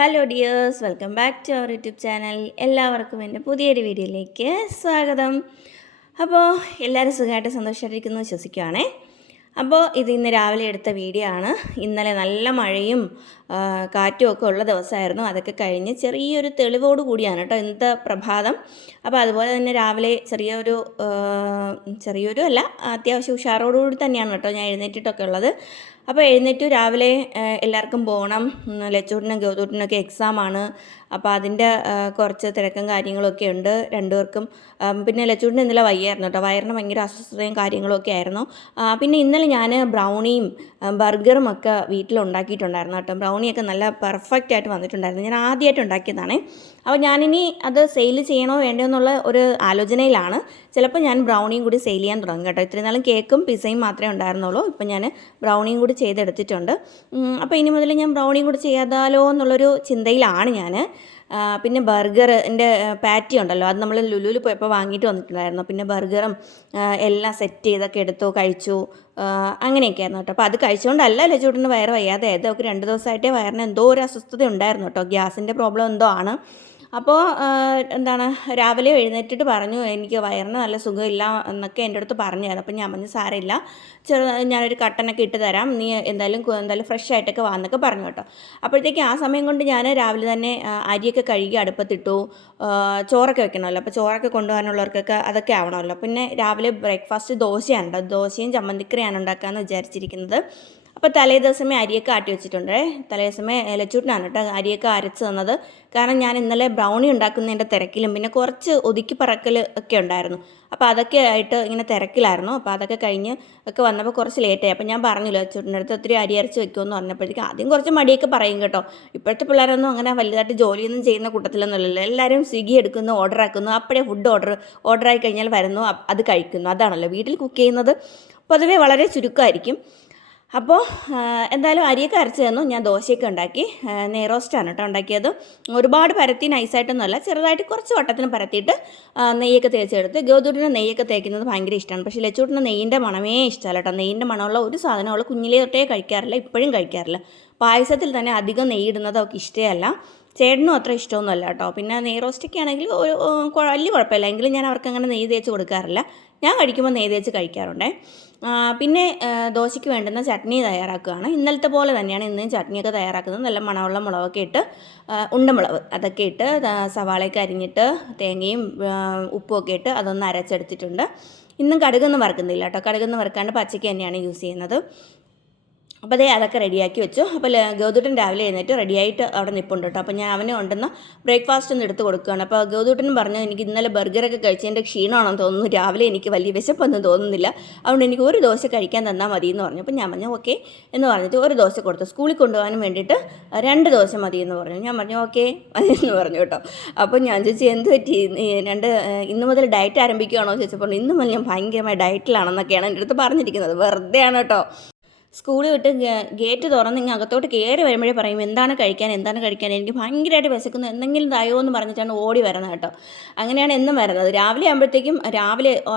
Hello dears, welcome back to our YouTube channel. എല്ലാവർക്കും എൻ്റെ പുതിയൊരു വീഡിയോയിലേക്ക് സ്വാഗതം. അപ്പോൾ എല്ലാവരും സുഖമായിട്ട് സന്തോഷമായിട്ടിരിക്കുന്നു വിശ്വസിക്കുകയാണേ. അപ്പോൾ ഇത് ഇന്ന് രാവിലെ എടുത്ത വീഡിയോ ആണ്. ഇന്നലെ നല്ല മഴയും കാറ്റും ഒക്കെ ഉള്ള ദിവസമായിരുന്നു. അതൊക്കെ കഴിഞ്ഞ് ചെറിയൊരു തെളിവോട് കൂടിയാണ് കേട്ടോ ഇന്നത്തെ പ്രഭാതം. അപ്പോൾ അതുപോലെ തന്നെ രാവിലെ ചെറിയൊരു അല്ല, അത്യാവശ്യം ഉഷാറോടുകൂടി തന്നെയാണ് കേട്ടോ ഞാൻ എഴുന്നേറ്റിട്ടൊക്കെ ഉള്ളത്. അപ്പോൾ എഴുന്നേറ്റ് രാവിലെ എല്ലാവർക്കും പോകണം. ലച്ചൂട്ടിനും ഗൗതൂട്ടിനൊക്കെ എക്സാമാണ്. അപ്പോൾ അതിൻ്റെ കുറച്ച് തിരക്കും കാര്യങ്ങളൊക്കെ ഉണ്ട് രണ്ടുപേർക്കും. പിന്നെ ലച്ചൂട്ടിന് ഇന്നലെ വയ്യായിരുന്നു കേട്ടോ, വയറിന് ഭയങ്കര അസ്വസ്ഥതയും കാര്യങ്ങളൊക്കെ ആയിരുന്നു. പിന്നെ ഇന്നലെ ഞാൻ ബ്രൗണിയും ബർഗറും ഒക്കെ വീട്ടിലുണ്ടാക്കിയിട്ടുണ്ടായിരുന്നു കേട്ടോ. ബ്രൗണിയൊക്കെ നല്ല പെർഫെക്റ്റ് ആയിട്ട് വന്നിട്ടുണ്ടായിരുന്നു. ഞാൻ ആദ്യമായിട്ട് ഉണ്ടാക്കിയതാണേ. അപ്പോൾ ഞാനിനി അത് സെയിൽ ചെയ്യണോ വേണ്ടയോ എന്നുള്ള ഒരു ആലോചനയിലാണ്. ചിലപ്പോൾ ഞാൻ ബ്രൗണിയും കൂടി സെയിൽ ചെയ്യാൻ തുടങ്ങും കേട്ടോ. ഇത്രയും നാളും കേക്കും പിസയും മാത്രമേ ഉണ്ടായിരുന്നുള്ളൂ. ഇപ്പം ഞാൻ ബ്രൗണിയും കൂടി ചെയ്തെടുത്തിട്ടുണ്ട്. അപ്പോൾ ഇനി മുതൽ ഞാൻ ബ്രൗണിയും കൂടി ചെയ്യാതാലോ എന്നുള്ളൊരു ചിന്തയിലാണ് ഞാൻ. പിന്നെ ബർഗറിൻ്റെ പാറ്റി ഉണ്ടല്ലോ, അത് നമ്മൾ ലുലുവിൽ പോയപ്പോൾ വാങ്ങിയിട്ട് വന്നിട്ടുണ്ടായിരുന്നു. പിന്നെ ബർഗറും എല്ലാം സെറ്റ് ചെയ്തൊക്കെ എടുത്തു കഴിച്ചു. അങ്ങനെയൊക്കെ ആയിരുന്നു കേട്ടോ. അപ്പോൾ അത് കഴിച്ചുകൊണ്ടല്ല ലച്ചൂട്ടിന് വയറ് വയ്യാതെ ആയത്. അവർക്ക് 2 ദിവസമായിട്ടേ വയറിന് എന്തോ ഒരു അസ്വസ്ഥത ഉണ്ടായിരുന്നു കേട്ടോ. ഗ്യാസിൻ്റെ പ്രോബ്ലം എന്തോ ആണ്. അപ്പോൾ രാവിലെ എഴുന്നേറ്റിട്ട് പറഞ്ഞു എനിക്ക് വയറിന് നല്ല സുഖമില്ല എന്നൊക്കെ എൻ്റെ അടുത്ത് പറഞ്ഞായിരുന്നു. അപ്പം ഞാൻ പറഞ്ഞു സാരമില്ല, ഞാനൊരു കട്ടനൊക്കെ ഇട്ട് തരാം, നീ എന്തായാലും ഫ്രഷ് ആയിട്ടൊക്കെ വന്നൊക്കെ പറഞ്ഞു കേട്ടോ. അപ്പോഴത്തേക്ക് ആ സമയം കൊണ്ട് ഞാൻ രാവിലെ തന്നെ അരിയൊക്കെ കഴുകി അടുപ്പത്തിട്ടു. ചോറൊക്കെ വെക്കണമല്ലോ, അപ്പോൾ ചോറൊക്കെ കൊണ്ടുപോകാനുള്ളവർക്കൊക്കെ അതൊക്കെ ആവണമല്ലോ. പിന്നെ രാവിലെ ബ്രേക്ക്ഫാസ്റ്റ് ദോശയാണ്, ദോശയും ചമ്മന്തിക്കറിയാണ് ഉണ്ടാക്കാമെന്ന് വിചാരിച്ചിരിക്കുന്നത്. അപ്പോൾ തലേ ദിവസമേ അരിയൊക്കെ ആട്ടി വെച്ചിട്ടുണ്ട്. തലേ ദിവസമേ ലച്ചൂട്ടിനാണ് കേട്ടോ അരിയൊക്കെ അരച്ച് തന്നത്. കാരണം ഞാൻ ഇന്നലെ ബ്രൗണി ഉണ്ടാക്കുന്നതിൻ്റെ തിരക്കിലും പിന്നെ കുറച്ച് ഒതുക്കി പറക്കൽ ഒക്കെ ഉണ്ടായിരുന്നു. അപ്പോൾ അതൊക്കെ ആയിട്ട് ഇങ്ങനെ തിരക്കിലായിരുന്നു. അപ്പോൾ അതൊക്കെ കഴിഞ്ഞ് ഒക്കെ വന്നപ്പോൾ കുറച്ച് ലേറ്റായി. അപ്പോൾ ഞാൻ പറഞ്ഞില്ല ലച്ചൂട്ടിൻ്റെ അടുത്ത് ഒത്തിരി അരി അരച്ച് വെക്കുമെന്ന് പറഞ്ഞപ്പോഴത്തേക്ക് ആദ്യം കുറച്ച് മടിയൊക്കെ പറയും കേട്ടോ. ഇപ്പോഴത്തെ പിള്ളേരൊന്നും അങ്ങനെ വലുതായിട്ട് ജോലിയൊന്നും ചെയ്യുന്ന കൂട്ടത്തിലൊന്നുമല്ലല്ലോ. എല്ലാവരും സ്വിഗ്ഗി എടുക്കുന്നു, ഓർഡർ ആക്കുന്നു, അപ്പോഴേ ഫുഡ് ഓർഡറായി കഴിഞ്ഞാൽ വരുന്നു, അത് കഴിക്കുന്നു. അതാണല്ലോ വീട്ടിൽ കുക്ക് ചെയ്യുന്നത് പൊതുവേ വളരെ ചുരുക്കമായിരിക്കും. അപ്പോൾ എന്തായാലും അരിയൊക്കെ അരച്ച് തന്നു. ഞാൻ ദോശയൊക്കെ ഉണ്ടാക്കി. നെയ്റോസ്റ്റാണ് കേട്ടോ ഉണ്ടാക്കിയത്. ഒരുപാട് പരത്തി നൈസായിട്ടൊന്നുമല്ല, ചെറുതായിട്ട് കുറച്ച് വട്ടത്തിന് പരത്തിയിട്ട് നെയ്യൊക്കെ തേച്ചെടുത്ത്. ഗൗതൂട്ടിന് നെയ്യൊക്കെ തേക്കുന്നത് ഭയങ്കര ഇഷ്ടമാണ്. പക്ഷേ ലച്ചൂട്ടിന് നെയ്യിൻ്റെ മണമേ ഇഷ്ടമല്ല കേട്ടോ. നെയ്യിൻ്റെ മണമുള്ള ഒരു സാധനം അവൾ കുഞ്ഞിലേ തൊട്ടേ കഴിക്കാറില്ല, ഇപ്പോഴും കഴിക്കാറില്ല. പായസത്തിൽ തന്നെ അധികം നെയ്യിടുന്നത് അവൾക്ക് ഇഷ്ടമല്ല. ചേട്ടനും അത്ര ഇഷ്ടമൊന്നുമല്ല കേട്ടോ. പിന്നെ നെയ് റോസ്റ്റൊക്കെ ആണെങ്കിൽ വലിയ കുഴപ്പമില്ല, എങ്കിലും ഞാൻ അവർക്ക് അങ്ങനെ നെയ്യ് തേച്ച് കൊടുക്കാറില്ല. ഞാൻ കഴിക്കുമ്പോൾ നെയ്യ് തേച്ച് കഴിക്കാറുണ്ടേ. പിന്നെ ദോശയ്ക്ക് വേണ്ടുന്ന ചട്നി തയ്യാറാക്കുകയാണ്. ഇന്നലത്തെ പോലെ തന്നെയാണ് ഇന്നും ചട്നിയൊക്കെ തയ്യാറാക്കുന്നത്. നല്ല മണമുള്ള മുളകൊക്കെ ഇട്ട്, ഉണ്ടമുളക് അതൊക്കെ ഇട്ട്, സവാളയൊക്കെ അരിഞ്ഞിട്ട് തേങ്ങയും ഉപ്പുമൊക്കെ ഇട്ട് അതൊന്ന് അരച്ചെടുത്തിട്ടുണ്ട്. ഇന്നും കടുകൊന്നും വറുക്കുന്നില്ല കേട്ടോ. കടുകൊന്നും വറുക്കാണ്ട് പച്ചയ്ക്ക് തന്നെയാണ് യൂസ് ചെയ്യുന്നത്. അപ്പോൾ അതൊക്കെ റെഡിയാക്കി വെച്ചു. അപ്പോൾ ഗൗതൂട്ടൻ രാവിലെ എഴുന്നേറ്റ് റെഡിയായിട്ട് അവിടെ നിൽപ്പുണ്ട് കേട്ടോ. അപ്പോൾ ഞാൻ അവന് കൊണ്ടുവന്ന് ബ്രേക്ക്ഫാസ്റ്റ് ഒന്ന് എടുത്ത് കൊടുക്കുകയാണ്. അപ്പോൾ ഗൗതൂട്ടനും പറഞ്ഞു എനിക്ക് ഇന്നലെ ബർഗറൊക്കെ കഴിച്ചതിൻ്റെ ക്ഷീണമാണെന്ന് തോന്നുന്നു, രാവിലെ എനിക്ക് വലിയ വിശപ്പൊന്നും തോന്നുന്നില്ല, അതുകൊണ്ട് എനിക്ക് ഒരു ദോശ കഴിക്കാൻ തന്നാൽ മതി എന്ന് പറഞ്ഞു. അപ്പോൾ ഞാൻ പറഞ്ഞു ഓക്കെ എന്ന് പറഞ്ഞിട്ട് ഒരു ദോശ കൊടുത്തു. സ്കൂളിൽ കൊണ്ടുപോകാനും വേണ്ടിയിട്ട് 2 ദോശ മതി എന്ന് പറഞ്ഞു. ഞാൻ പറഞ്ഞു ഓക്കെ എന്ന് പറഞ്ഞു കേട്ടോ. അപ്പോൾ ഞാൻ ചോദിച്ചു എന്ത് പറ്റി, ഇന്ന് മുതൽ ഡയറ്റ് ആരംഭിക്കുകയാണോ ചോദിച്ചപ്പോൾ ഇന്ന് മുതൽ ഞാൻ ഭയങ്കരമായ ഡയറ്റിലാണെന്നൊക്കെയാണ് എൻ്റെ അടുത്ത് പറഞ്ഞിരിക്കുന്നത്. വെറുതെയാണ് കേട്ടോ. സ്കൂൾ വിട്ട് ഗേറ്റ് തുറന്ന് ഇങ്ങനെ അകത്തോട്ട് കയറി വരുമ്പോഴേ പറയും എന്താണ് കഴിക്കാൻ, എനിക്ക് ഭയങ്കരമായിട്ട് വിശക്കുന്നു, എന്തെങ്കിലും തായോ എന്ന് പറഞ്ഞിട്ടാണ് ഓടി വരുന്നത് കേട്ടോ. അങ്ങനെയാണ് എന്നും വരുന്നത്. രാവിലെ ആകുമ്പോഴത്തേക്കും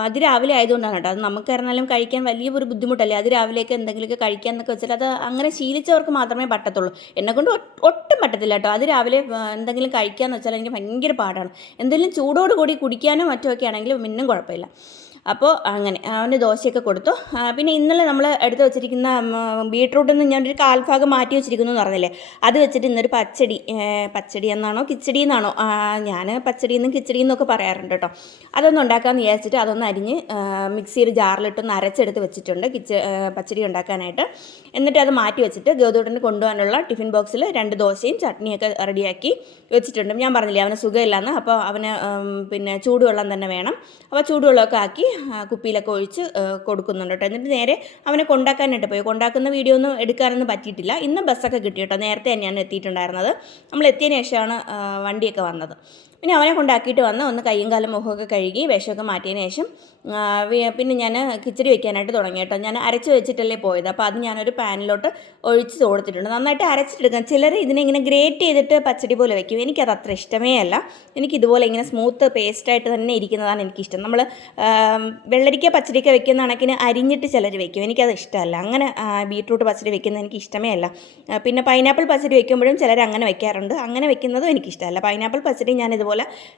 അതിരാവിലെ ആയതുകൊണ്ടാണ് കേട്ടോ. അത് നമുക്കായിരുന്നാലും കഴിക്കാൻ വലിയ ഒരു ബുദ്ധിമുട്ടല്ലേ. അതിരാവിലെയൊക്കെ എന്തെങ്കിലുമൊക്കെ കഴിക്കാൻ എന്നൊക്കെ വെച്ചാൽ അത് അങ്ങനെ ശീലിച്ചവർക്ക് മാത്രമേ പറ്റത്തുള്ളൂ. എന്നെക്കൊണ്ട് ഒട്ടും പറ്റത്തില്ല കേട്ടോ. അതിരാവിലെ എന്തെങ്കിലും കഴിക്കാമെന്ന് വെച്ചാൽ എനിക്ക് ഭയങ്കര പാടാണ്. എന്തെങ്കിലും ചൂടോടുകൂടി കുടിക്കാനോ മറ്റുമൊക്കെ ആണെങ്കിലും പിന്നും കുഴപ്പമില്ല. അപ്പോൾ അങ്ങനെ അവന് ദോശയൊക്കെ കൊടുത്തു. പിന്നെ ഇന്നലെ നമ്മൾ എടുത്ത് വെച്ചിരിക്കുന്ന ബീട്രൂട്ടിൽ നിന്ന് ഞാനൊരു കാൽഭാഗം മാറ്റി വെച്ചിരിക്കുന്നു എന്ന് പറഞ്ഞില്ലേ, അത് വെച്ചിട്ട് ഇന്നൊരു പച്ചടി എന്നാണോ കിച്ചടി എന്നാണോ, ഞാൻ പച്ചടി എന്നും കിച്ചടി എന്നൊക്കെ പറയാറുണ്ട് കേട്ടോ. അതൊന്നും ഉണ്ടാക്കാമെന്ന് വിചാരിച്ചിട്ട് അതൊന്ന് അരിഞ്ഞ് മിക്സിയിൽ ജാറിലിട്ടൊന്ന് അരച്ചെടുത്ത് വെച്ചിട്ടുണ്ട് പച്ചടി ഉണ്ടാക്കാനായിട്ട്. എന്നിട്ട് അത് മാറ്റി വെച്ചിട്ട് ഗൗതൂട്ടന് കൊണ്ടുപോകാനുള്ള ടിഫിൻ ബോക്സിൽ 2 ദോശയും ചട്നിയൊക്കെ റെഡിയാക്കി വെച്ചിട്ടുണ്ട്. ഞാൻ പറഞ്ഞില്ലേ അവന് സുഖമില്ലാന്ന്, അപ്പോൾ അവന് പിന്നെ ചൂടുവെള്ളം തന്നെ വേണം. അപ്പോൾ ചൂടുവെള്ളമൊക്കെ ആക്കി കുപ്പിയിലൊക്കെ ഒഴിച്ച് കൊടുക്കുന്നുണ്ട് കേട്ടോ. എന്നിട്ട് നേരെ അവനെ കൊണ്ടാക്കാനായിട്ട് പോയി. കൊണ്ടാക്കുന്ന വീഡിയോ ഒന്നും എടുക്കാനൊന്നും പറ്റിയിട്ടില്ല. ഇന്ന് ബസ്സൊക്കെ കിട്ടി കേട്ടോ. നേരത്തെ തന്നെയാണ് എത്തിയിട്ടുണ്ടായിരുന്നത്. നമ്മൾ എത്തിയതിന് ശേഷമാണ് വണ്ടിയൊക്കെ വന്നത്. പിന്നെ അവനെ കൊണ്ടാക്കിയിട്ട് വന്ന് ഒന്ന് കയ്യും കാലും മുഖമൊക്കെ കഴുകി വിഷമൊക്കെ മാറ്റിയതിന് ശേഷം പിന്നെ ഞാൻ കിച്ചടി വയ്ക്കാനായിട്ട് തുടങ്ങി കേട്ടോ. ഞാൻ അരച്ച് വെച്ചിട്ടല്ലേ പോയത്, അപ്പോൾ അത് ഞാനൊരു പാനിലോട്ട് ഒഴിച്ച് കൊടുത്തിട്ടുണ്ട്. നന്നായിട്ട് അരച്ചിട്ടെടുക്കാം. ചിലർ ഇതിനെ ഇങ്ങനെ ഗ്രേറ്റ് ചെയ്തിട്ട് പച്ചടി പോലെ വെക്കും. എനിക്കത് അത്ര ഇഷ്ടമേ അല്ല. എനിക്കിതുപോലെ ഇങ്ങനെ സ്മൂത്ത് പേസ്റ്റായിട്ട് തന്നെ ഇരിക്കുന്നതാണ് എനിക്കിഷ്ടം. നമ്മൾ വെള്ളരിക്ക പച്ചടിക്ക വെക്കുന്ന കണക്കിന് അരിഞ്ഞിട്ട് ചിലർ വെക്കും, എനിക്കത് ഇഷ്ടമല്ല. അങ്ങനെ ബീട്രൂട്ട് പച്ചടി വെക്കുന്നത് എനിക്ക് ഇഷ്ടമേ അല്ല. പിന്നെ പൈനാപ്പിൾ പച്ചടി വെക്കുമ്പോഴും ചിലർ അങ്ങനെ വെക്കാറുണ്ട്. അങ്ങനെ വെക്കുന്നതും എനിക്കിഷ്ടമല്ല. പൈനാപ്പിൾ പച്ചടി ഞാൻ ഇതുപോലെ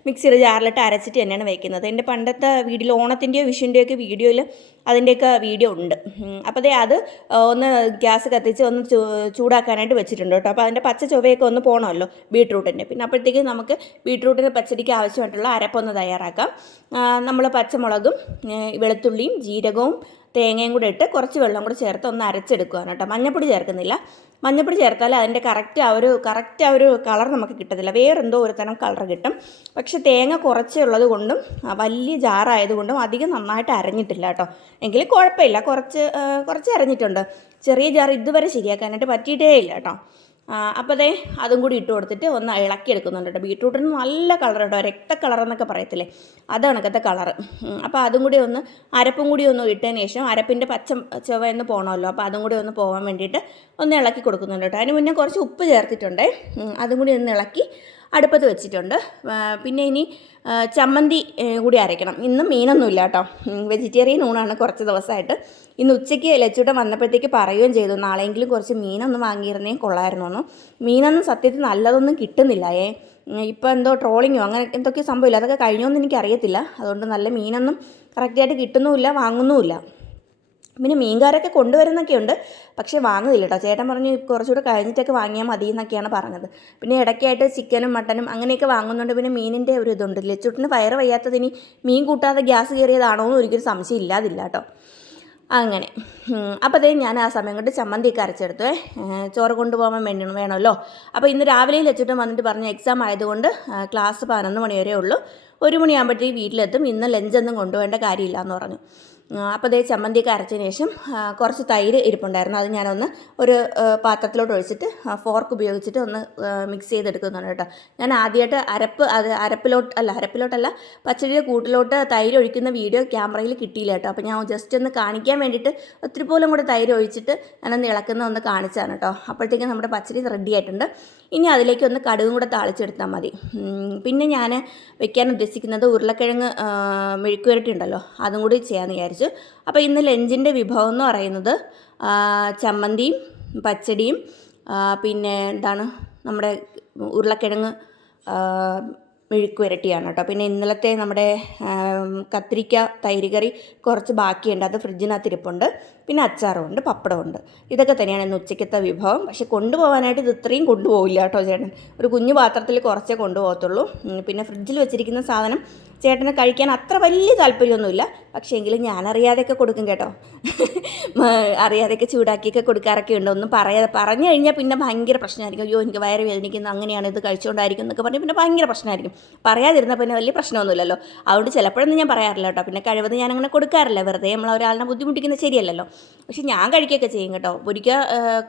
മിക്സിയുടെ ജാറിലിട്ട് അരച്ചിട്ട് തന്നെയാണ് വെക്കുന്നത്. എൻ്റെ പണ്ടത്തെ വീഡിയോയിൽ ഓണത്തിൻ്റെയോ വിഷുവിൻ്റെയൊക്കെ വീഡിയോയിൽ അതിൻ്റെയൊക്കെ വീഡിയോ ഉണ്ട്. അപ്പോൾ അത് ഒന്ന് ഗ്യാസ് കത്തിച്ച് ഒന്ന് ചൂടാക്കാനായിട്ട് വെച്ചിട്ടുണ്ട് കേട്ടോ. അപ്പോൾ അതിൻ്റെ പച്ച ചൊവ്വയൊക്കെ ഒന്ന് പോകണമല്ലോ ബീട്രൂട്ടിൻ്റെ. പിന്നെ അപ്പോഴത്തേക്ക് നമുക്ക് ബീട്രൂട്ടിൻ്റെ പച്ചടിക്ക് ആവശ്യമായിട്ടുള്ള അരപ്പൊന്ന് തയ്യാറാക്കാം. നമ്മൾ പച്ചമുളകും വെളുത്തുള്ളിയും ജീരകവും തേങ്ങയും കൂടെ ഇട്ട് കുറച്ച് വെള്ളം കൂടെ ചേർത്ത് ഒന്ന് അരച്ചെടുക്കുകയാണ് കേട്ടോ. മഞ്ഞൾപ്പൊടി ചേർക്കുന്നില്ല. മഞ്ഞൾപ്പൊടി ചേർത്താൽ അതിൻ്റെ കറക്റ്റ് ആ ഒരു കളർ നമുക്ക് കിട്ടത്തില്ല, വേറെന്തോ ഒരു തരം കളർ കിട്ടും. പക്ഷേ തേങ്ങ കുറച്ചുള്ളത് കൊണ്ടും വലിയ ജാറായതുകൊണ്ടും അധികം നന്നായിട്ട് അരഞ്ഞിട്ടില്ല കേട്ടോ. എങ്കിലും കുഴപ്പമില്ല, കുറച്ച് അരഞ്ഞിട്ടുണ്ട്. ചെറിയ ജാർ ഇതുവരെ ശരിയാക്കാനായിട്ട് പറ്റിയിട്ടേ ഇല്ല കേട്ടോ. അപ്പോൾ അതും കൂടി ഇട്ട് കൊടുത്തിട്ട് ഒന്ന് ഇളക്കി എടുക്കുന്നുണ്ട് കേട്ടോ. ബീട്രൂട്ടിന് നല്ല കളർ കേട്ടോ, രക്ത കളർ എന്നൊക്കെ പറയത്തില്ലേ, അതാണ് കത്തെ കളറ്. അപ്പോൾ അതും കൂടി ഒന്ന് അരപ്പും കൂടി ഒന്ന് ഇട്ടതിന് ശേഷം അരപ്പിൻ്റെ പച്ച ചുവ എന്ന് പോകണമല്ലോ, അപ്പോൾ അതും കൂടി ഒന്ന് പോകാൻ വേണ്ടിയിട്ട് ഒന്ന് ഇളക്കി കൊടുക്കുന്നുണ്ട് കേട്ടോ. അതിന് മുന്നേ കുറച്ച് ഉപ്പ് ചേർത്തിട്ടുണ്ടേ, അതും കൂടി ഒന്ന് ഇളക്കി അടുപ്പത്ത് വെച്ചിട്ടുണ്ട്. പിന്നെ ഇനി ചമ്മന്തി കൂടി അരയ്ക്കണം. ഇന്ന് മീനൊന്നുമില്ല കേട്ടോ, വെജിറ്റേറിയൻ ഊണാണ് കുറച്ച് ദിവസമായിട്ട്. ഇന്ന് ഉച്ചയ്ക്ക് ലച്ചൂട്ടൻ വന്നപ്പോഴത്തേക്ക് പറയുകയും ചെയ്തു, നാളെയെങ്കിലും കുറച്ച് മീനൊന്നും വാങ്ങിയിരുന്നേ കൊള്ളായിരുന്നു എന്ന്. മീനൊന്നും സത്യത്തിൽ നല്ലതൊന്നും കിട്ടുന്നില്ല. ഇപ്പോൾ എന്തോ ട്രോളിങ്ങോ അങ്ങനെ എന്തൊക്കെയോ സംഭവമില്ല, അതൊക്കെ കഴിഞ്ഞോന്ന് എനിക്കറിയത്തില്ല. അതുകൊണ്ട് നല്ല മീനൊന്നും കറക്റ്റായിട്ട് കിട്ടുന്നുമില്ല, വാങ്ങുന്നുമില്ല. പിന്നെ മീൻകാരൊക്കെ കൊണ്ടുവരുന്നൊക്കെ ഉണ്ട്, പക്ഷേ വാങ്ങുന്നില്ല കേട്ടോ. ചേട്ടൻ പറഞ്ഞു കുറച്ചുകൂടെ കഴിഞ്ഞിട്ടൊക്കെ വാങ്ങിയാൽ മതി എന്നൊക്കെയാണ് പറഞ്ഞത്. പിന്നെ ഇടയ്ക്കായിട്ട് ചിക്കനും മട്ടനും അങ്ങനെയൊക്കെ വാങ്ങുന്നുണ്ട്. പിന്നെ മീനിൻ്റെ ഒരു ഇതുണ്ട്. ലച്ചൂട്ടിന് വയറ് വയ്യാത്തതിന് മീൻ കൂട്ടാതെ ഗ്യാസ് കയറിയതാണോ എന്ന് ഒരിക്കലും സംശയം ഇല്ലാതില്ല കേട്ടോ. അങ്ങനെ അപ്പോൾ ഞാൻ ആ സമയം കൊണ്ട് ചമ്മന്തിയൊക്കെ അരച്ചെടുത്തു. ചോറ് കൊണ്ടുപോകാൻ വേണമല്ലോ. അപ്പോൾ ഇന്ന് രാവിലെ ലച്ചൂട്ടൻ വന്നിട്ട് പറഞ്ഞു എക്സാം ആയതുകൊണ്ട് ക്ലാസ് 11 മണി വരെ ഉള്ളൂ, 1 മണിയാകുമ്പോഴത്തേക്ക് വീട്ടിലെത്തും, ഇന്ന് ലഞ്ചൊന്നും കൊണ്ടുപോകേണ്ട കാര്യമില്ല എന്ന് പറഞ്ഞു. അപ്പോൾ ചമ്മന്തിയൊക്കെ അരച്ചതിന് ശേഷം കുറച്ച് തൈര് ഇരിപ്പുണ്ടായിരുന്നു, അത് ഞാനൊന്ന് ഒരു പാത്രത്തിലോട്ട് ഒഴിച്ചിട്ട് ഫോർക്ക് ഉപയോഗിച്ചിട്ട് ഒന്ന് മിക്സ് ചെയ്തെടുക്കുന്നുണ്ട് കേട്ടോ. ഞാൻ ആദ്യമായിട്ട് അരപ്പിലോട്ടല്ല പച്ചടിയുടെ കൂട്ടിലോട്ട് തൈര് ഒഴിക്കുന്ന വീഡിയോ ക്യാമറയിൽ കിട്ടിയില്ല കേട്ടോ. അപ്പോൾ ഞാൻ ജസ്റ്റ് ഒന്ന് കാണിക്കാൻ വേണ്ടിയിട്ട് ഒത്തിരി പോലും കൂടെ തൈര് ഒഴിച്ചിട്ട് ഞാനൊന്ന് ഇളക്കുന്ന ഒന്ന് കാണിച്ചാണ് കേട്ടോ. അപ്പോഴത്തേക്കും നമ്മുടെ പച്ചടി റെഡി ആയിട്ടുണ്ട്. ഇനി അതിലേക്ക് ഒന്ന് കടുകും കൂടെ താളിച്ചെടുത്താൽ മതി. പിന്നെ ഞാൻ വെക്കാൻ ഉദ്ദേശിക്കുന്നത് ഉരുളക്കിഴങ്ങ് മെഴുക്കുവരട്ടി ഉണ്ടല്ലോ, അതും കൂടി ചെയ്യാമെന്ന് വിചാരിച്ചു. അപ്പോൾ ഇന്ന് ലഞ്ചിൻ്റെ വിഭവം എന്ന് പറയുന്നത് ചമ്മന്തിയും പച്ചടിയും പിന്നെ നമ്മുടെ ഉരുളക്കിഴങ്ങ് മെഴുക്ക് വരട്ടിയാണ് കേട്ടോ. പിന്നെ ഇന്നലത്തെ നമ്മുടെ കത്തിരിക്ക തൈര് കറി കുറച്ച് ബാക്കിയുണ്ട്, അത് ഫ്രിഡ്ജിനകത്ത് ഇരിപ്പുണ്ട്. പിന്നെ അച്ചാറുമുണ്ട്, പപ്പടമുണ്ട്. ഇതൊക്കെ തന്നെയാണ് ഇന്ന് ഉച്ചയ്ക്കത്തെ വിഭവം. പക്ഷേ കൊണ്ടുപോകാനായിട്ട് ഇത് ഇത്രയും കൊണ്ടുപോകില്ല കേട്ടോ ചേട്ടൻ. ഒരു കുഞ്ഞു പാത്രത്തിൽ കുറച്ചേ കൊണ്ടുപോകത്തുള്ളൂ. പിന്നെ ഫ്രിഡ്ജിൽ വെച്ചിരിക്കുന്ന സാധനം ചേട്ടന് കഴിക്കാൻ അത്ര വലിയ താല്പര്യമൊന്നുമില്ല. പക്ഷേ എങ്കിലും ഞാനറിയാതെയൊക്കെ കൊടുക്കും കേട്ടോ. അറിയാതെയൊക്കെ ചൂടാക്കിയൊക്കെ കൊടുക്കാറൊക്കെ ഉണ്ട്. ഒന്നും പറഞ്ഞു കഴിഞ്ഞാൽ പിന്നെ ഭയങ്കര പ്രശ്നമായിരിക്കും. അയ്യോ എനിക്ക് വയറ് വേദനിക്കുന്നു, അങ്ങനെയാണ്, ഇത് കഴിച്ചുകൊണ്ടായിരിക്കും എന്നൊക്കെ പറഞ്ഞ് പിന്നെ ഭയങ്കര പ്രശ്നമായിരിക്കും. പറയാതിരുന്നാൽ പിന്നെ വലിയ പ്രശ്നമൊന്നുമില്ലല്ലോ. അതുകൊണ്ട് ചിലപ്പോഴൊന്നും ഞാൻ പറയാറില്ല കേട്ടോ. പിന്നെ കഴിവതും ഞാനങ്ങനെ കൊടുക്കാറില്ല, വെറുതെ നമ്മൾ ഒരാളിനെ ബുദ്ധിമുട്ടിക്കുന്നത് ശരിയല്ലല്ലോ. പക്ഷെ ഞാൻ കഴിക്കുകയൊക്കെ ചെയ്യും കേട്ടോ. ഒരിക്കൽ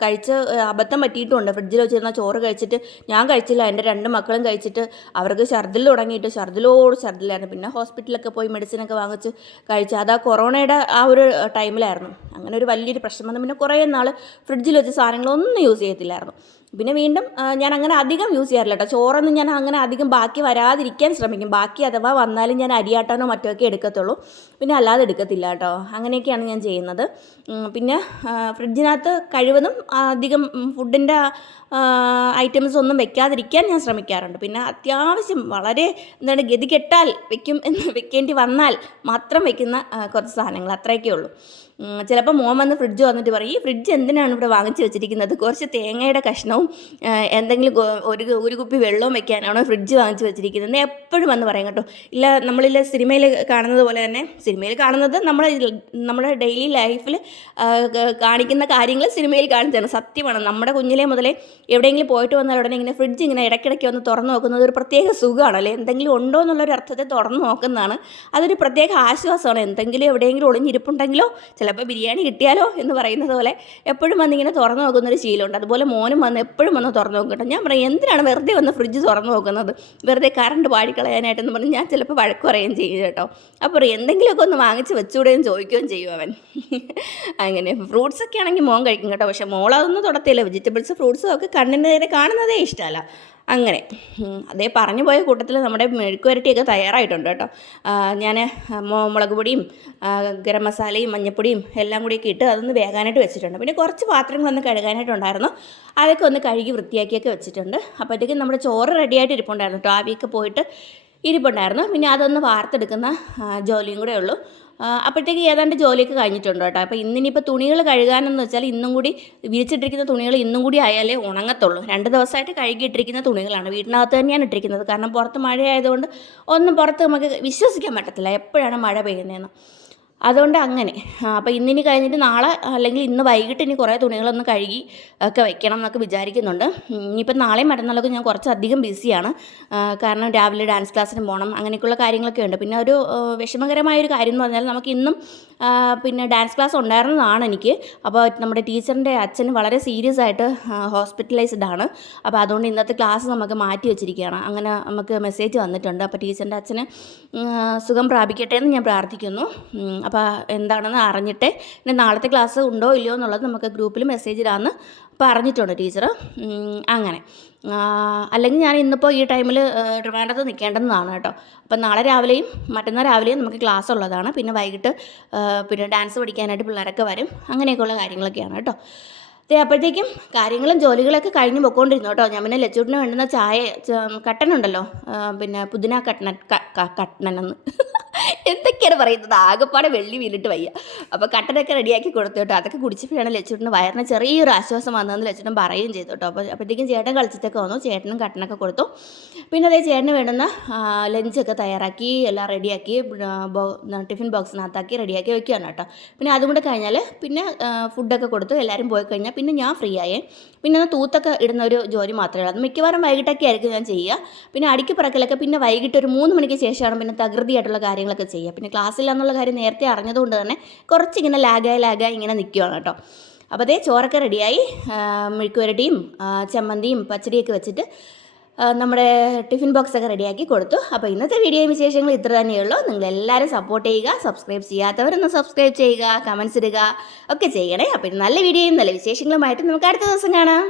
കഴിച്ച് അബദ്ധം പറ്റിയിട്ടുമുണ്ട്. ഫ്രിഡ്ജിൽ വെച്ചിരുന്ന ചോറ് കഴിച്ചിട്ട് ഞാൻ കഴിച്ചില്ല, എൻ്റെ 2 മക്കളും കഴിച്ചിട്ട് അവർക്ക് ഛർദിൽ തുടങ്ങിയിട്ട് ഛർദിലായിരുന്നു. പിന്നെ ഹോസ്പിറ്റലിലൊക്കെ പോയി മെഡിസിനൊക്കെ വാങ്ങിച്ച് കഴിച്ചു. അത് ആ കൊറോണയുടെ ആ ഒരു ടൈമിലായിരുന്നു. അങ്ങനെ ഒരു വലിയൊരു പ്രശ്നം വന്നു. പിന്നെ കുറേ നാൾ ഫ്രിഡ്ജിൽ വെച്ച സാധനങ്ങളൊന്നും യൂസ് ചെയ്യത്തില്ലായിരുന്നു. പിന്നെ വീണ്ടും ഞാൻ അങ്ങനെ അധികം യൂസ് ചെയ്യാറില്ല കേട്ടോ. ചോറൊന്നും ഞാൻ അങ്ങനെ അധികം ബാക്കി വരാതിരിക്കാൻ ശ്രമിക്കും. ബാക്കി അഥവാ വന്നാലും ഞാൻ അരിയാട്ടാനോ മറ്റോ ഒക്കെ എടുക്കത്തുള്ളൂ, പിന്നെ അല്ലാതെ എടുക്കത്തില്ല കേട്ടോ. അങ്ങനെയൊക്കെയാണ് ഞാൻ ചെയ്യുന്നത്. പിന്നെ ഫ്രിഡ്ജിനകത്ത് കഴിവതും അധികം ഫുഡിൻ്റെ ഐറ്റംസ് ഒന്നും വെക്കാതിരിക്കാൻ ഞാൻ ശ്രമിക്കാറുണ്ട്. പിന്നെ അത്യാവശ്യം വളരെ ഗതി കെട്ടാൽ വെക്കേണ്ടി വന്നാൽ മാത്രം വെക്കുന്ന കുറച്ച് സാധനങ്ങൾ, അത്രയൊക്കെ ഉള്ളൂ. ചിലപ്പോൾ മോൻ വന്ന് ഫ്രിഡ്ജ് വന്നിട്ട് പറയും, ഈ ഫ്രിഡ്ജ് എന്തിനാണ് ഇവിടെ വാങ്ങിച്ച് വെച്ചിരിക്കുന്നത്, കുറച്ച് തേങ്ങയുടെ കഷ്ണവും എന്തെങ്കിലും ഒരു കുപ്പി വെള്ളവും വെക്കാനാണോ ഫ്രിഡ്ജ് വാങ്ങിച്ച് വെച്ചിരിക്കുന്നത് എപ്പോഴും വന്ന് പറയും കേട്ടോ. ഇല്ല, നമ്മളില്ല സിനിമയിൽ കാണുന്നത് പോലെ തന്നെ, സിനിമയിൽ കാണുന്നത് നമ്മുടെ ഡെയിലി ലൈഫിൽ കാണിക്കുന്ന കാര്യങ്ങൾ സിനിമയിൽ കാണിച്ചാണ്, സത്യമാണ്. നമ്മുടെ കുഞ്ഞിലെ മുതലേ എവിടെയെങ്കിലും പോയിട്ട് വന്നാൽ ഉടനെ ഇങ്ങനെ ഫ്രിഡ്ജ് ഇങ്ങനെ ഇടയ്ക്കിടയ്ക്ക് ഒന്ന് തുറന്ന് നോക്കുന്നത് ഒരു പ്രത്യേക സുഖമാണ് അല്ലേ. എന്തെങ്കിലും ഉണ്ടോ എന്നുള്ളൊരു അർത്ഥത്തെ തുറന്ന് നോക്കുന്നതാണ്. അതൊരു പ്രത്യേക ആശ്വാസമാണ്. എന്തെങ്കിലും എവിടെയെങ്കിലും ഒളിഞ്ഞിരിപ്പുണ്ടെങ്കിലോ ചിലപ്പോൾ ബിരിയാണി കിട്ടിയാലോ എന്ന് പറയുന്നത് പോലെ എപ്പോഴും വന്നിങ്ങനെ തുറന്നു നോക്കുന്നൊരു ശീലമുണ്ട്. അതുപോലെ മോനും വന്ന് എപ്പോഴും വന്ന് തുറന്നു നോക്കും കേട്ടോ. ഞാൻ പറയും എന്തിനാണ് വെറുതെ വന്ന് ഫ്രിഡ്ജ് തുറന്നു നോക്കുന്നത്, വെറുതെ കറണ്ട് പാടിക്കളയാനായിട്ടെന്ന് പറഞ്ഞ് ഞാൻ ചിലപ്പോൾ വഴക്ക് പറയുകയും ചെയ്യും കേട്ടോ. അപ്പോൾ എന്തെങ്കിലുമൊക്കെ ഒന്ന് വാങ്ങിച്ച് വെച്ചുകൂടെയും ചോദിക്കുകയും ചെയ്യും അവൻ. അങ്ങനെ ഫ്രൂട്ട്സൊക്കെ ആണെങ്കിൽ മോൻ കഴിക്കും കേട്ടോ. പക്ഷേ മോളതൊന്നും തൊടത്തില്ല. വെജിറ്റബിൾസ് ഫ്രൂട്ട്സും ഒക്കെ കണ്ണിന് നേരെ കാണുന്നതേ ഇഷ്ടമല്ല. അങ്ങനെ അതേ പറഞ്ഞു പോയ കൂട്ടത്തിൽ നമ്മുടെ മെഴുക്ക് വരട്ടിയൊക്കെ തയ്യാറായിട്ടുണ്ട് കേട്ടോ. ഞാൻ മുളക് പൊടിയും ഗരം മസാലയും മഞ്ഞൾപ്പൊടിയും എല്ലാം കൂടിയൊക്കെ ഇട്ട് അതൊന്ന് വേകാനായിട്ട് വെച്ചിട്ടുണ്ട്. പിന്നെ കുറച്ച് പാത്രങ്ങളൊന്ന് കഴുകാനായിട്ടുണ്ടായിരുന്നു, അതൊക്കെ ഒന്ന് കഴുകി വൃത്തിയാക്കിയൊക്കെ വെച്ചിട്ടുണ്ട്. അപ്പോഴത്തേക്കും നമ്മുടെ ചോറ് റെഡിയായിട്ട് ഇരിപ്പുണ്ടായിരുന്നു കേട്ടോ. ആവിയൊക്കെ പോയിട്ട് ഇരിപ്പുണ്ടായിരുന്നു. പിന്നെ അതൊന്ന് വാർത്തെടുക്കുന്ന ജോലിയും കൂടെ ഉള്ളൂ. അപ്പോഴത്തേക്ക് ഏതാണ്ട് ജോലിയൊക്കെ കഴിഞ്ഞിട്ടുണ്ട് കേട്ടോ. അപ്പോൾ ഇന്നിനിപ്പോൾ തുണികൾ കഴുകാനെന്ന് വെച്ചാൽ ഇന്നും കൂടി വിരിച്ചിട്ടിരിക്കുന്ന തുണികൾ ഇന്നും കൂടി ആയാലേ ഉണങ്ങത്തുള്ളൂ. 2 ദിവസമായിട്ട് കഴുകിയിട്ടിരിക്കുന്ന തുണികളാണ്. വീട്ടിനകത്ത് തന്നെയാണ് ഇട്ടിരിക്കുന്നത്. കാരണം പുറത്ത് മഴയായതുകൊണ്ട് ഒന്നും പുറത്ത് നമുക്ക് വിശ്വസിക്കാൻ പറ്റത്തില്ല എപ്പോഴാണ് മഴ പെയ്യുന്നതെന്ന്. അതുകൊണ്ട് അങ്ങനെ അപ്പോൾ ഇന്നിനി കഴിഞ്ഞിട്ട് നാളെ അല്ലെങ്കിൽ ഇന്ന് വൈകിട്ട് ഇനി കുറേ തുണികളൊന്ന് കഴുകി ഒക്കെ വെക്കണം എന്നൊക്കെ വിചാരിക്കുന്നുണ്ട്. ഇനിയിപ്പോൾ നാളെയും മറ്റന്നാളൊക്കെ ഞാൻ കുറച്ചധികം ബിസിയാണ്. കാരണം രാവിലെ ഡാൻസ് ക്ലാസ്സിന് പോകണം, അങ്ങനെയൊക്കെയുള്ള കാര്യങ്ങളൊക്കെ ഉണ്ട്. പിന്നെ ഒരു വിഷമകരമായൊരു കാര്യം എന്ന് പറഞ്ഞാൽ നമുക്ക് ഇന്നും പിന്നെ ഡാൻസ് ക്ലാസ് ഉണ്ടായിരുന്നതാണ് എനിക്ക്. അപ്പോൾ നമ്മുടെ ടീച്ചറിൻ്റെ അച്ഛന് വളരെ സീരിയസ് ആയിട്ട് ഹോസ്പിറ്റലൈസ്ഡ് ആണ്. അപ്പോൾ അതുകൊണ്ട് ഇന്നത്തെ ക്ലാസ് നമുക്ക് മാറ്റി വെച്ചിരിക്കുകയാണ്. അങ്ങനെ നമുക്ക് മെസ്സേജ് വന്നിട്ടുണ്ട്. അപ്പോൾ ടീച്ചറിൻ്റെ അച്ഛന് സുഖം പ്രാപിക്കട്ടെ എന്ന് ഞാൻ പ്രാർത്ഥിക്കുന്നു. അപ്പോൾ എന്താണെന്ന് അറിഞ്ഞിട്ട് പിന്നെ നാളത്തെ ക്ലാസ് ഉണ്ടോ ഇല്ലയോ എന്നുള്ളത് നമുക്ക് ഗ്രൂപ്പിൽ മെസ്സേജ് ഇടാമെന്ന് പറഞ്ഞിട്ടുണ്ട് ടീച്ചർ. അങ്ങനെ അല്ലെങ്കിൽ ഞാൻ ഇന്നിപ്പോൾ ഈ ടൈമിൽ ട്രിവാൻഡ്രത്ത് നിൽക്കേണ്ടതാണ് കേട്ടോ. അപ്പം നാളെ രാവിലെയും മറ്റന്നാൾ രാവിലെയും നമുക്ക് ക്ലാസ് ഉള്ളതാണ്. പിന്നെ വൈകിട്ട് പിന്നെ ഡാൻസ് പഠിക്കാനായിട്ട് പിള്ളേരൊക്കെ വരും. അങ്ങനെയൊക്കെയുള്ള കാര്യങ്ങളൊക്കെയാണ് കേട്ടോ. അപ്പോഴത്തേക്കും കാര്യങ്ങളും ജോലികളൊക്കെ കഴിഞ്ഞ് പൊയ്ക്കൊണ്ടിരുന്നു കേട്ടോ. ഞാൻ പിന്നെ ലച്ചൂട്ടിന് വേണ്ടുന്ന ചായ കട്ടനുണ്ടല്ലോ, പിന്നെ പുതിന കട്ടനെന്ന് എന്തൊക്കെയാണ് പറയുന്നത്, ആകെപ്പാടെ വെള്ളി വീണിട്ട് വയ്യ. അപ്പോൾ കട്ടനൊക്കെ റെഡിയാക്കി കൊടുത്തു കേട്ടോ. അതൊക്കെ കുടിച്ചപ്പോഴാണ് ലച്ചൂട്ടിന് വയറിന് ചെറിയൊരു ആശ്വാസം വന്നതെന്ന് ലച്ചൂട്ടൻ പറയുകയും ചെയ്തു കേട്ടോ. അപ്പോഴത്തേക്കും ചേട്ടൻ കളിച്ചിട്ടൊക്കെ വന്നു. ചേട്ടനും കട്ടനൊക്കെ കൊടുത്തു. പിന്നെ അതേ ചേട്ടന് വേണ്ടുന്ന ലഞ്ചൊക്കെ തയ്യാറാക്കി എല്ലാം റെഡിയാക്കി ടിഫിൻ ബോക്സിനകത്താക്കി റെഡിയാക്കി വയ്ക്കുകയാണ് കേട്ടോ. പിന്നെ അതും കൂടെ കഴിഞ്ഞാൽ പിന്നെ ഫുഡൊക്കെ കൊടുത്തു എല്ലാവരും പോയി കഴിഞ്ഞാൽ പിന്നെ ഞാൻ ഫ്രീ ആയേ. പിന്നെ ഒന്ന് തൂത്തൊക്കെ ഇടുന്ന ഒരു ജോലി മാത്രമേ ഉള്ളൂ. അത് മിക്കവാറും വൈകിട്ടൊക്കെ ആയിരിക്കും ഞാൻ ചെയ്യുക. പിന്നെ അടുക്കി പറക്കലൊക്കെ പിന്നെ വൈകിട്ട് ഒരു 3 മണിക്ക് ശേഷമാണ് പിന്നെ തകൃതിയായിട്ടുള്ള കാര്യങ്ങളൊക്കെ ചെയ്യുക. പിന്നെ ക്ലാസ്സില്ല എന്നുള്ള കാര്യം നേരത്തെ അറിഞ്ഞതുകൊണ്ട് തന്നെ കുറച്ചിങ്ങനെ ലാഗായി ഇങ്ങനെ നിൽക്കുകയാണ് കേട്ടോ. അപ്പോൾ അതേ ചോറൊക്കെ റെഡിയായി. മെഴുക്ക് വരട്ടിയും ചമ്മന്തിയും പച്ചടിയൊക്കെ വെച്ചിട്ട് നമ്മുടെ ടിഫിൻ ബോക്സൊക്കെ റെഡിയാക്കി കൊടുത്തു. അപ്പോൾ ഇന്നത്തെ വീഡിയോയും വിശേഷങ്ങൾ ഇത്ര തന്നെയുള്ളൂ. നിങ്ങളെല്ലാവരും സപ്പോർട്ട് ചെയ്യുക. സബ്സ്ക്രൈബ് ചെയ്യാത്തവരൊന്ന് സബ്സ്ക്രൈബ് ചെയ്യുക, കമൻറ്റ്സ് ഇടുക ഒക്കെ ചെയ്യണേ. അപ്പോൾ നല്ല വീഡിയോയും നല്ല വിശേഷങ്ങളുമായിട്ട് നമുക്ക് അടുത്ത ദിവസം കാണാം.